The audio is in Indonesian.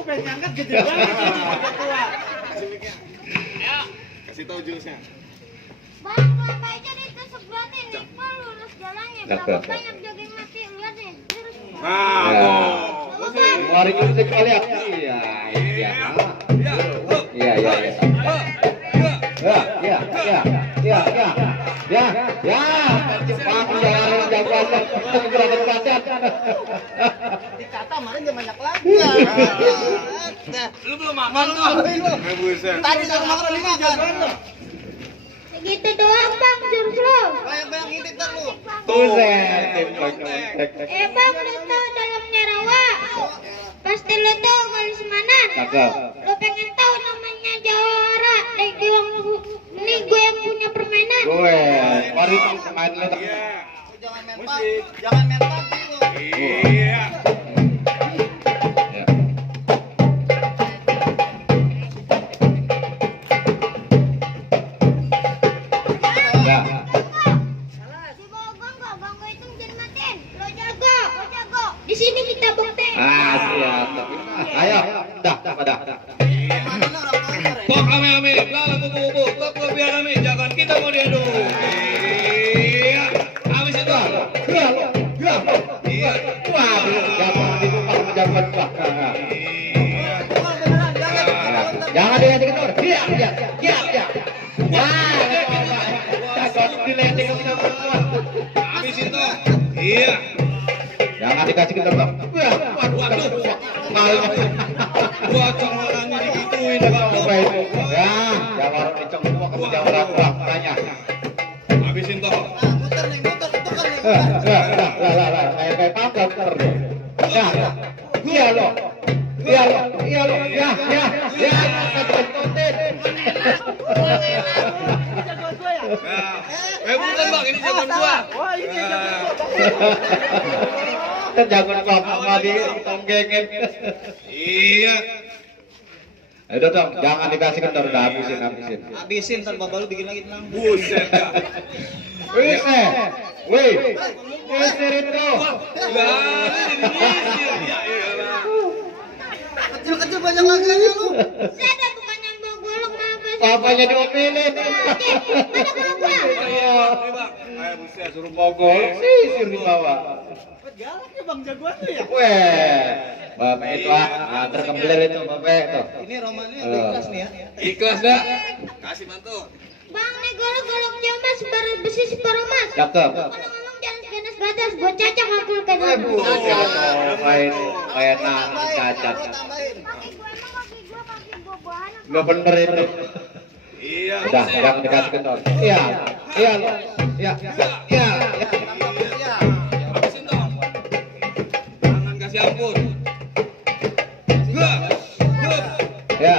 Gue pengen ngangkat gede banget ini udah tua. Ayo, kasih tahu jurusnya. Bang, kelapa aja ditusuk berarti Iqbal lurus jalannya. Berapa banyak jogging mati lihat nih. Lurus. Lari musik kali ya. Iya. Jepang jangan jagoan gerakan kacat. Dikata kemarin dia banyak lagi. Lu belum makan tuh. Tadi suruh makan dimakan. Segitu doang bang, jurus lo. Banyak-banyak ngintip ntar lu. Buset. Bang, lo tau dalamnya rawa. Pasti lo tau kali semanan. Cakep. Lo pengen tahu namanya jawara. Ini gue yang punya permainan. Gue, mari main lo. Jangan main pub, jangan main pub lu. Iya. Si Bogong kok, bang gue itu jadi matiin. Lo jago. Di sini kita buktiin. Siap. Ayo, dah. Mana orang kotor ya? Kok kami, lalu kubu-kubu, kok lebih kami, jangan kita mau diadu. Iya, habis itu. Iya. Jangan dilenceng kendor. Iya. Dilenceng kendor. Habis itu. Iya. Jangan dikasih kendor. Waduh. Gua orangnya digituin kamu. Ya, jawara dicong semua kamu jawara tanya. Habisin toh. Muter nih, muter itu kan nih. Kayak pangkat nih. Iya lo. Ya. Jagoan gue ya? Bukan bang, ini jagoan gua. Wah, ini jagoan gue. Jangan kelapa di tonggengin. Iya. Ayo dong, jangan dikasih kendor, udah habisin. Habisin ntar bapak lu bikin lagi tenang. Buset dah. Wih, itu. Kecil-kecil banyak lagi aja lu. Saya ada bukan yang bawa golok malah pas. Papanya diomelin. Mana kalau gua? Ayo buset. Suruh mogol, sisir di bawah. Galak ya bang jagoan lu ya? Weh, bapak itu antar kembeler itu bapak itu. Ini romannya udah ikhlas nih ya. Ikhlas dah. Kasih bantu. Bang, nih golok jambas separuh besi separuh emas. Cakep. Kalau ngomong jangan ganas-ganas, gua cacak aku kan. Main kayak cacat. Tambahin. Kaki gua bahan. Nggak bener itu. Iya. Udah, jangan dikasih kendor. Iya. Ya. Habisin toh. Jangan kasih ampun. Ya.